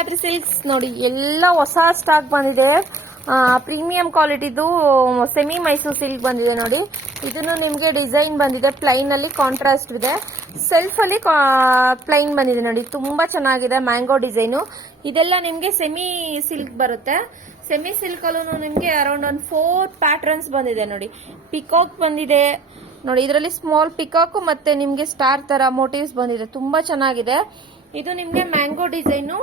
Sahyadri silks ನೋಡಿ ಎಲ್ಲ ಹೊಸ ಸ್ಟಾಕ್ ಬಂದಿದೆ. ಪ್ರೀಮಿಯಂ ಕ್ವಾಲಿಟಿದು ಸೆಮಿ ಮೈಸೂರು ಸಿಲ್ಕ್ ಬಂದಿದೆ ನೋಡಿ. ಇದನ್ನು ನಿಮಗೆ ಡಿಸೈನ್ ಬಂದಿದೆ, ಪ್ಲೈನ್ ಅಲ್ಲಿ ಕಾಂಟ್ರಾಸ್ಟ್ ಇದೆ, ಸೆಲ್ಫ್ ಅಲ್ಲಿ ಪ್ಲೈನ್ ಬಂದಿದೆ ನೋಡಿ. ತುಂಬಾ ಚೆನ್ನಾಗಿದೆ ಮ್ಯಾಂಗೋ ಡಿಸೈನು. ಇದೆಲ್ಲ ನಿಮಗೆ ಸೆಮಿ ಸಿಲ್ಕ್ ಬರುತ್ತೆ. ಸೆಮಿ ಸಿಲ್ಕ್ ಅಲ್ಲೂ ನಿಮಗೆ ಅರೌಂಡ್ ಒಂದು 4 ಪ್ಯಾಟರ್ನ್ಸ್ ಬಂದಿದೆ ನೋಡಿ. ಪಿಕಾಕ್ ಬಂದಿದೆ ನೋಡಿ, ಇದರಲ್ಲಿ ಸ್ಮಾಲ್ ಪಿಕಾಕ್ ಮತ್ತೆ ನಿಮಗೆ ಸ್ಟಾರ್ ತರ ಮೋಟಿವ್ಸ್ ಬಂದಿದೆ, ತುಂಬಾ ಚೆನ್ನಾಗಿದೆ. ಇದು ನಿಮ್ಗೆ ಮ್ಯಾಂಗೋ ಡಿಸೈನು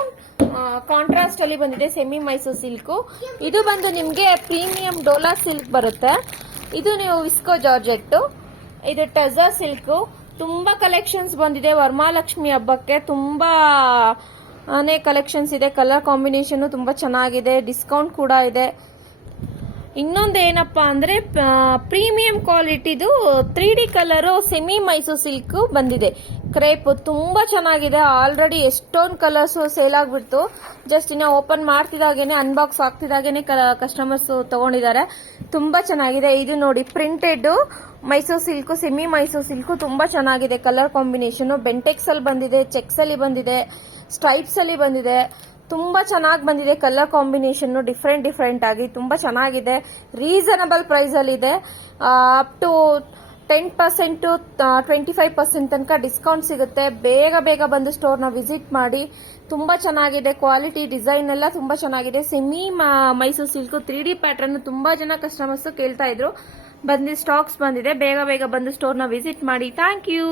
ಕಾಂಟ್ರಾಸ್ಟ್ ಅಲ್ಲಿ ಬಂದಿದೆ, ಸೆಮಿ ಮೈಸೂರು ಸಿಲ್ಕ್. ಇದು ಬಂದು ನಿಮ್ಗೆ ಪ್ರೀಮಿಯಂ ಡೋಲಾ ಸಿಲ್ಕ್ ಬರುತ್ತೆ. ಇದು ನೀವು ವಿಸ್ಕೋ ಜಾರ್ಜೆಟ್, ಇದು ಟಜಾ ಸಿಲ್ಕ್. ತುಂಬಾ ಕಲೆಕ್ಷನ್ಸ್ ಬಂದಿದೆ ವರಮಹಾಲಕ್ಷ್ಮಿ ಹಬ್ಬಕ್ಕೆ. ತುಂಬಾ ಕಲೆಕ್ಷನ್ಸ್ ಇದೆ. ಕಲರ್ ಕಾಂಬಿನೇಷನ್ ತುಂಬಾ ಚೆನ್ನಾಗಿದೆ, ಡಿಸ್ಕೌಂಟ್ ಕೂಡ ಇದೆ. ಇನ್ನೊಂದು ಏನಪ್ಪಾ ಅಂದ್ರೆ ಪ್ರೀಮಿಯಂ ಕ್ವಾಲಿಟಿದು 3D colour semi Mysuru silk ಬಂದಿದೆ. ಕ್ರೇಪ್ ತುಂಬಾ ಚೆನ್ನಾಗಿದೆ. ಆಲ್ರೆಡಿ ಎಷ್ಟೊಂದು ಕಲರ್ಸ್ ಸೇಲ್ ಆಗ್ಬಿಡ್ತು. ಜಸ್ಟ್ ಇನ್ನ ಓಪನ್ ಮಾಡ್ತಿದಾಗೇನೆ, ಅನ್ಬಾಕ್ಸ್ ಆಗ್ತಿದಾಗೇನೆ ಕಸ್ಟಮರ್ಸ್ ತಗೊಂಡಿದ್ದಾರೆ. ತುಂಬಾ ಚೆನ್ನಾಗಿದೆ. ಇದು ನೋಡಿ printed Mysuru silk, semi Mysuru silk ತುಂಬಾ ಚೆನ್ನಾಗಿದೆ. ಕಲರ್ ಕಾಂಬಿನೇಷನ್ ಬೆಂಟೆಕ್ಸ್ ಅಲ್ಲಿ ಬಂದಿದೆ, ಚೆಕ್ಸ್ ಅಲ್ಲಿ ಬಂದಿದೆ, ಸ್ಟ್ರೈಪ್ಸ್ ಅಲ್ಲಿ ಬಂದಿದೆ. ತುಂಬಾ ಚೆನ್ನಾಗಿ ಬಂದಿದೆ ಕಲರ್ ಕಾಂಬಿನೇಷನ್, ಡಿಫ್ರೆಂಟ್ ಆಗಿ ತುಂಬಾ ಚೆನ್ನಾಗಿದೆ. ರೀಸನಬಲ್ ಪ್ರೈಸ್ ಅಲ್ಲಿ ಇದೆ. ಅಪ್ ಟು 10% 25% ತನಕ ಡಿಸ್ಕೌಂಟ್ ಸಿಗುತ್ತೆ. ಬೇಗ ಬಂದು ಸ್ಟೋರ್ ನ ವಿಸಿಟ್ ಮಾಡಿ. ತುಂಬಾ ಚೆನ್ನಾಗಿದೆ ಕ್ವಾಲಿಟಿ, ಡಿಸೈನ್ ಎಲ್ಲ ತುಂಬಾ ಚೆನ್ನಾಗಿದೆ. Semi Mysuru silk 3D pattern ತುಂಬಾ ಜನ ಕಸ್ಟಮರ್ಸ್ ಕೇಳ್ತಾ ಇದ್ರು. ಸ್ಟಾಕ್ಸ್ ಬಂದಿದೆ. ಬೇಗ ಬಂದು ಸ್ಟೋರ್ ನ ವಿಸಿಟ್ ಮಾಡಿ. Thank you.